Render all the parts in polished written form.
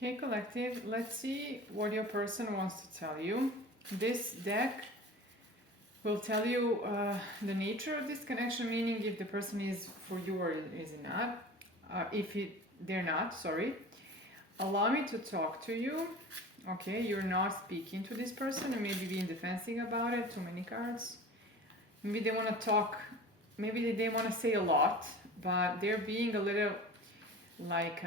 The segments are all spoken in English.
Okay, collective, let's see what your person wants to tell you. This deck will tell you the nature of this connection, meaning if the person is for you or is not. They're not, sorry. Allow me to talk to you. Okay, you're not speaking to this person and maybe being defensive about it. Too many cards. Maybe they want to talk, maybe they want to say a lot, but they're being a little like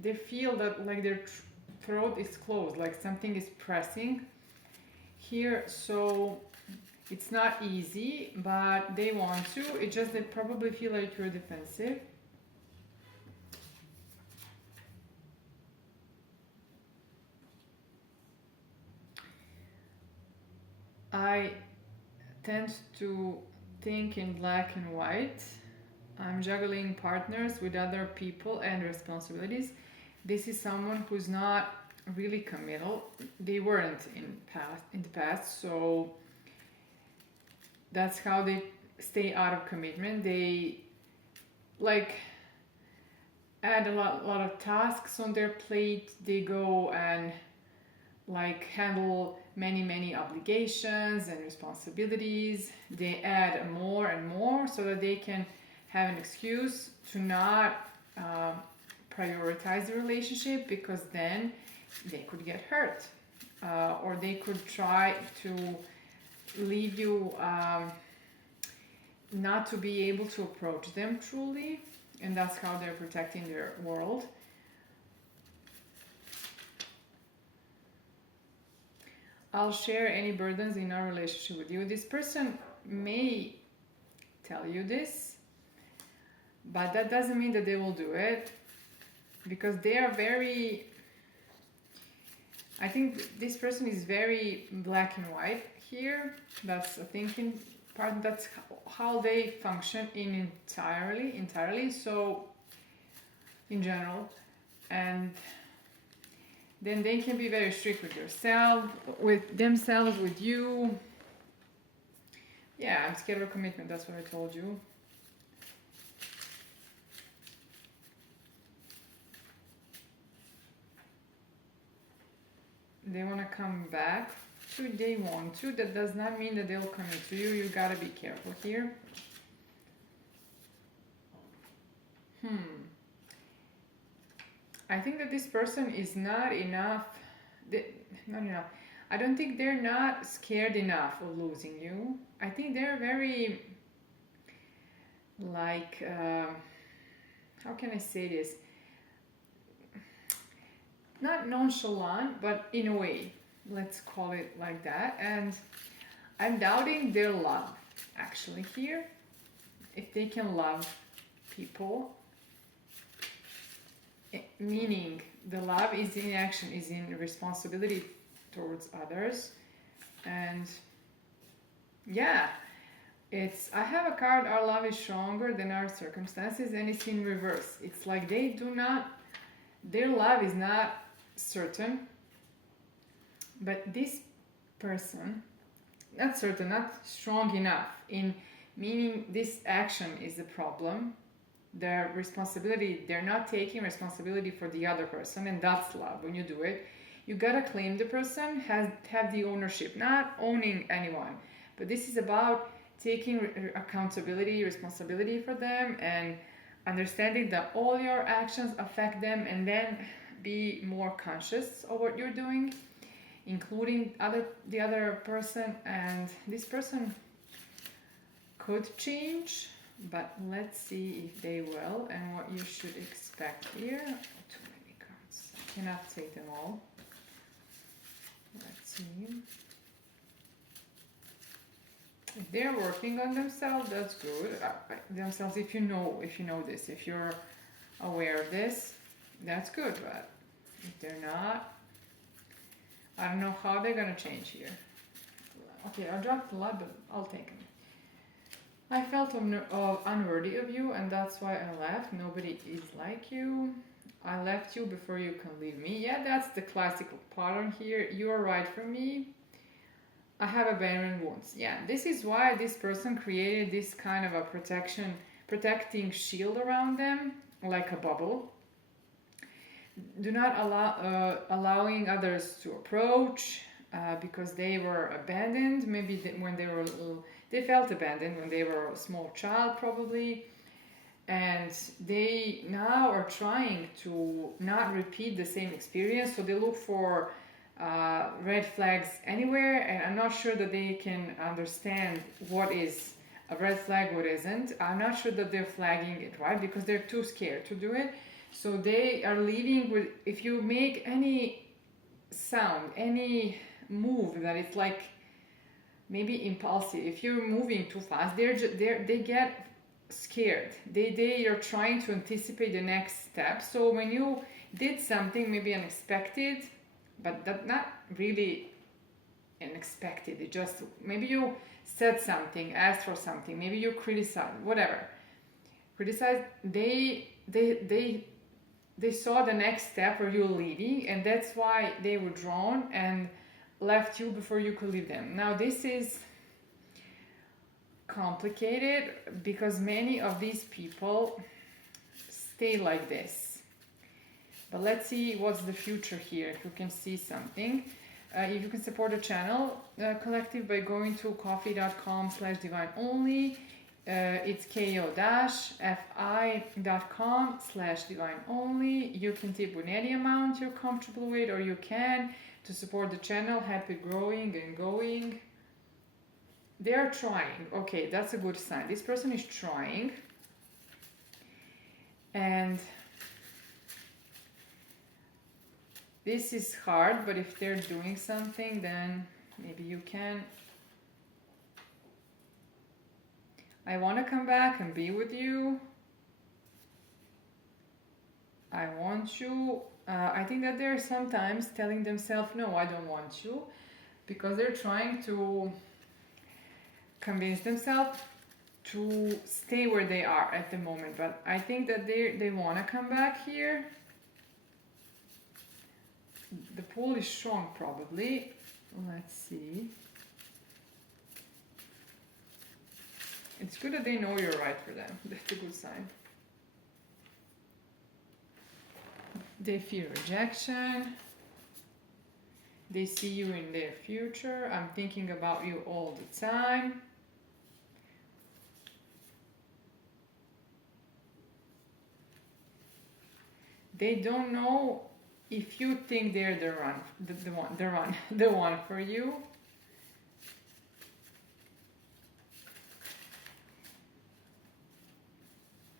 they feel that like their throat is closed, like something is pressing here. So it's not easy, but they want to. It's just they probably feel like you're defensive. I tend to think in black and white. I'm juggling partners with other people and responsibilities. This is someone who's not really committal. They weren't in the past, so that's how they stay out of commitment. They like add a lot of tasks on their plate. They go and like handle many obligations and responsibilities. They add more and more so that they can have an excuse to not prioritize the relationship, because then they could get hurt, or they could try to leave you not to be able to approach them truly, and that's how they're protecting their world. I'll share any burdens in our relationship with you. This person may tell you this, but that doesn't mean that they will do it, because they are very, I think this person is very black and white here. That's the thinking part. That's how they function entirely. So in general, and then they can be very strict with themselves, with you. Yeah, I'm scared of commitment. That's what I told you. They want to come back to, they want to. That does not mean that they'll commit to you. You gotta be careful here. I think that this person is not enough. Not enough. I don't think they're not scared enough of losing you. I think they're very, like, how can I say this? Not nonchalant, but in a way, let's call it like that. And I'm doubting their love, actually, here. If they can love people, meaning the love is in action, is in responsibility towards others. And yeah, I have a card, our love is stronger than our circumstances, and it's in reverse. It's like their love is not certain, but this person, not certain, not strong enough, in meaning this action is the problem. Their responsibility, they're not taking responsibility for the other person, and that's love. When you do it, you gotta claim the person, have the ownership, not owning anyone, but this is about taking accountability, responsibility for them, and understanding that all your actions affect them, and then be more conscious of what you're doing, including the other person. And this person could change, but let's see if they will and what you should expect here. Too many cards. I cannot take them all. Let's see. If they're working on themselves, that's good. Themselves, if you know this, if you're aware of this, that's good. But if they're not, I don't know how they're gonna change here. Okay, I dropped a lot, but I'll take them. I felt unworthy of you, and that's why I left. Nobody is like you. I left you before you can leave me. Yeah, that's the classical pattern here. You are right for me. I have abandonment wounds. Yeah, this is why this person created this kind of a protecting shield around them, like a bubble. do not allowing others to approach because they were abandoned. Maybe when they were they felt abandoned when they were a small child probably, and they now are trying to not repeat the same experience, so they look for red flags anywhere, and I'm not sure that they can understand what is a red flag, what isn't. I'm not sure that they're flagging it right because they're too scared to do it. So they are leaving with, if you make any sound, any move that it's like maybe impulsive, if you're moving too fast, they get scared. They are trying to anticipate the next step. So when you did something maybe unexpected, but that not really unexpected, it just maybe you said something, asked for something, maybe you criticized, whatever. Criticized, they saw the next step where you're leading, and that's why they were drawn and left you before you could leave them. Now this is complicated because many of these people stay like this. But let's see what's the future here, if you can see something. If you can support the channel collective by going to coffee.com/divine-only. It's ko-fi.com/divine-only. You can tip with any amount you're comfortable with, or you can to support the channel, help it growing and going. They are trying. Okay, that's a good sign. This person is trying. And this is hard, but if they're doing something, then maybe you can. I want to come back and be with you. I want you. I think that they're sometimes telling themselves, no, I don't want you, because they're trying to convince themselves to stay where they are at the moment. But I think that they want to come back here. The pull is strong probably. Let's see. It's good that they know you're right for them. That's a good sign. They fear rejection. They see you in their future. I'm thinking about you all the time. They don't know if you think they're the one for you.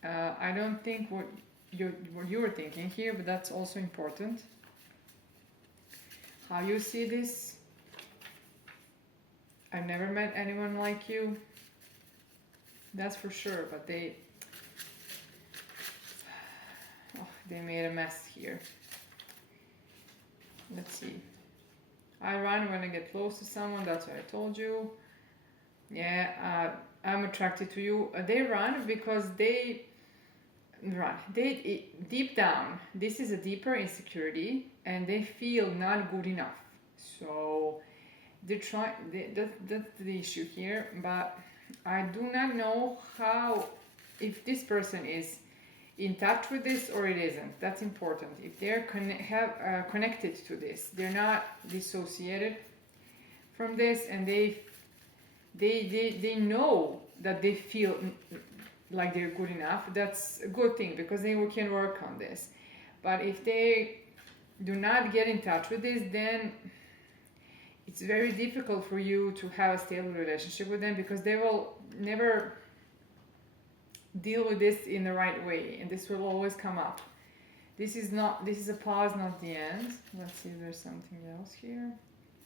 I don't think what you're thinking here, but that's also important. How you see this. I've never met anyone like you. That's for sure, but they made a mess here. Let's see. I run when I get close to someone, that's what I told you. Yeah, I'm attracted to you. They run because they run. Deep down, this is a deeper insecurity, and they feel not good enough. So they try. That's the issue here. But I do not know how, if this person is in touch with this or it isn't. That's important. If they're connected to this, they're not dissociated from this, and they know that they feel like they're good enough. That's a good thing because they can work on this. But if they do not get in touch with this, then it's very difficult for you to have a stable relationship with them, because they will never deal with this in the right way, and this will always come up. This is a pause, not the end. Let's see if there's something else here.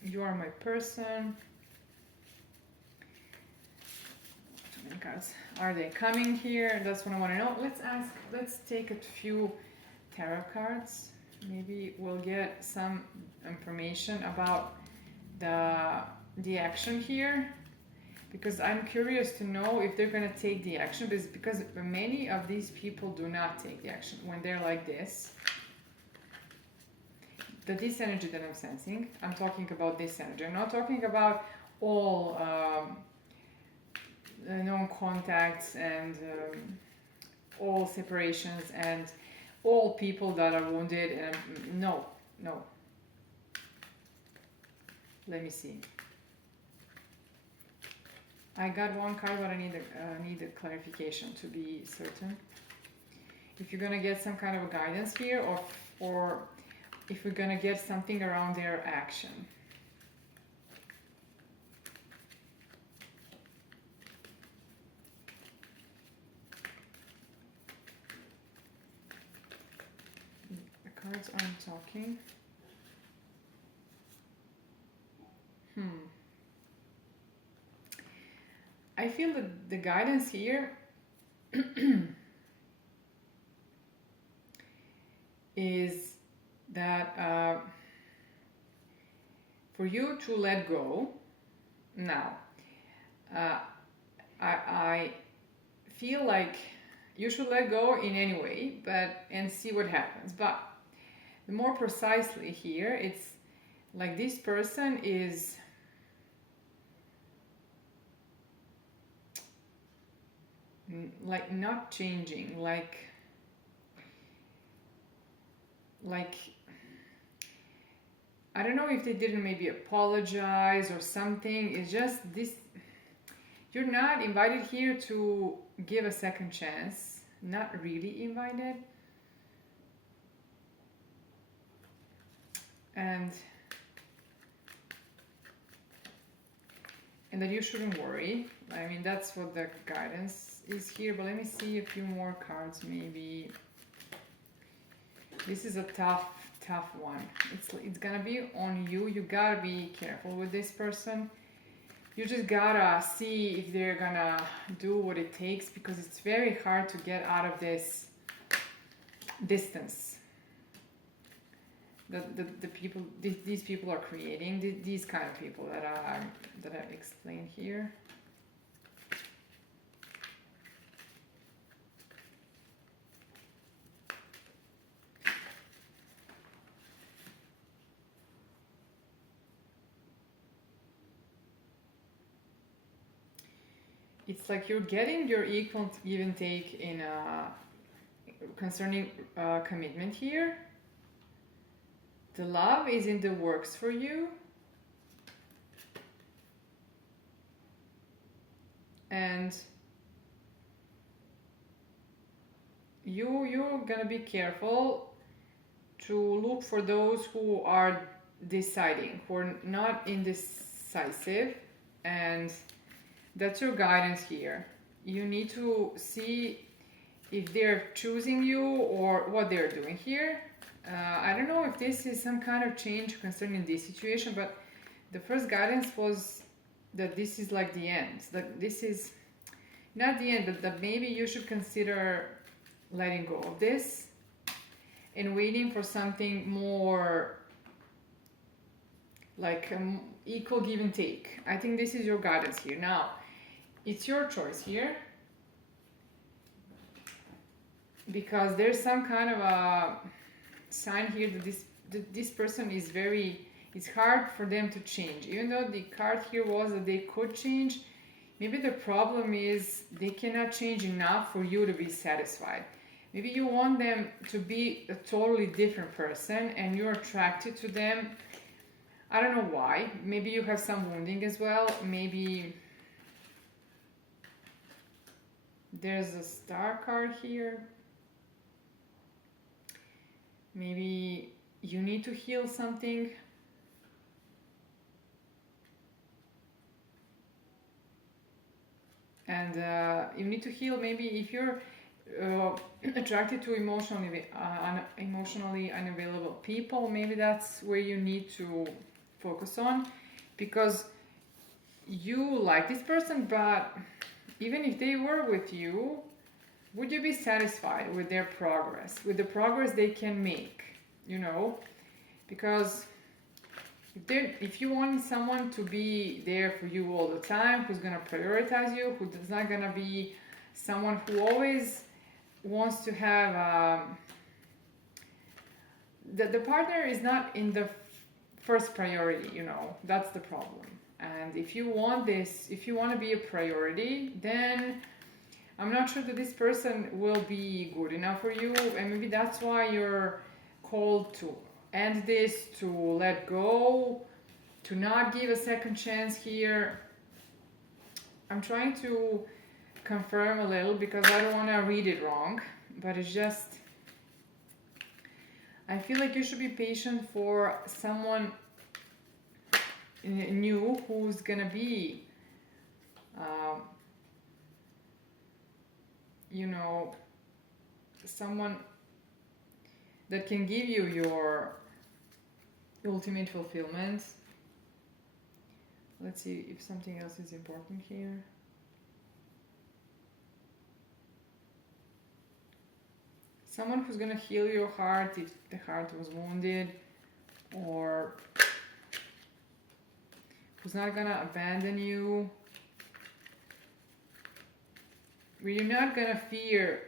You are my person. Too many cards. Are they coming here? That's what I want to know. Let's take a few tarot cards. Maybe we'll get some information about the action here, because I'm curious to know if they're going to take the action, because many of these people do not take the action when they're like this. This energy that I'm sensing, I'm talking about this energy. I'm not talking about all known contacts and all separations and all people that are wounded. And no, no. Let me see. I got one card, but I need a clarification to be certain. If you're gonna get some kind of a guidance here, or if we're gonna get something around their action. The cards aren't talking. I feel that the guidance here is that for you to let go now. I feel like you should let go in any way, and see what happens. But the more precisely here, it's like this person is like not changing, like I don't know if they didn't maybe apologize or something. It's just this, you're not invited here to give a second chance, not really invited. And that you shouldn't worry. I mean, that's what the guidance is here, but let me see a few more cards maybe. This is a tough one. It's gonna be on you. You gotta be careful with this person. You just gotta see if they're gonna do what it takes, because it's very hard to get out of this distance that the people, these people are creating, these kind of people that I explained here. It's like you're getting your equal give and take in concerning commitment here. The love is in the works for you. And you're gonna be careful to look for those who are deciding, who are not indecisive, and that's your guidance here. You need to see if they're choosing you or what they're doing here. I don't know if this is some kind of change concerning this situation, but the first guidance was that this is like the end. That this is not the end, but that maybe you should consider letting go of this and waiting for something more like equal give and take. I think this is your guidance here. Now, it's your choice here, because there's some kind of a sign here that this person is it's hard for them to change. Even though the card here was that they could change, maybe the problem is they cannot change enough for you to be satisfied. Maybe you want them to be a totally different person and you're attracted to them. I don't know why. Maybe you have some wounding as well. Maybe there's a star card here. Maybe you need to heal something. And you need to heal maybe if you're attracted to emotionally unavailable people. Maybe that's where you need to focus on, because you like this person, but even if they were with you, would you be satisfied with their progress, with the progress they can make, because if you want someone to be there for you all the time, who's going to prioritize you, who's not going to be someone who always wants to have the partner is not in the first priority, that's the problem. And if you want to be a priority, then I'm not sure that this person will be good enough for you, and maybe that's why you're called to end this, to let go, to not give a second chance here. I'm trying to confirm a little because I don't want to read it wrong, but it's just, I feel like you should be patient for someone new who's gonna be, um, you know, someone that can give you your ultimate fulfillment. Let's see if something else is important here. Someone who's gonna heal your heart if the heart was wounded, or who's not gonna abandon you, where you're not gonna fear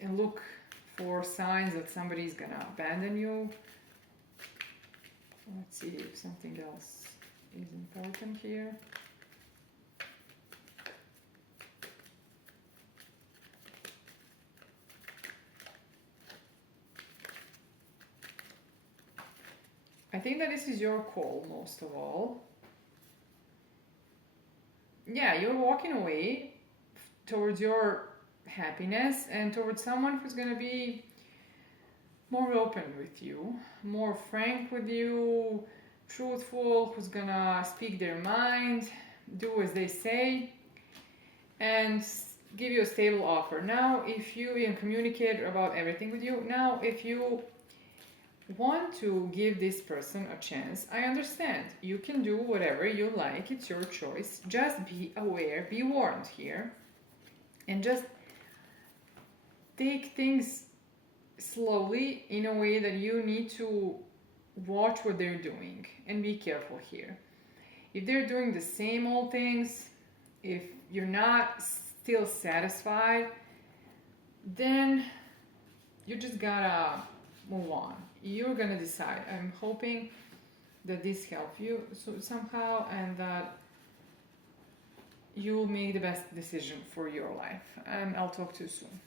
and look for signs that somebody's gonna abandon you. Let's see if something else is important here. I think that this is your call most of all. Yeah, you're walking away towards your happiness and towards someone who's going to be more open with you, more frank with you, truthful, who's going to speak their mind, do as they say, and give you a stable offer. Now, if you can communicate about everything with you, now if you want to give this person a chance, I understand. You can do whatever you like, it's your choice. Just be aware, be warned here, and just take things slowly in a way that you need to watch what they're doing and be careful here. If they're doing the same old things, if you're not still satisfied, then you just gotta move on. You're gonna decide. I'm hoping that this helps you somehow, and that you'll make the best decision for your life. And I'll talk to you soon.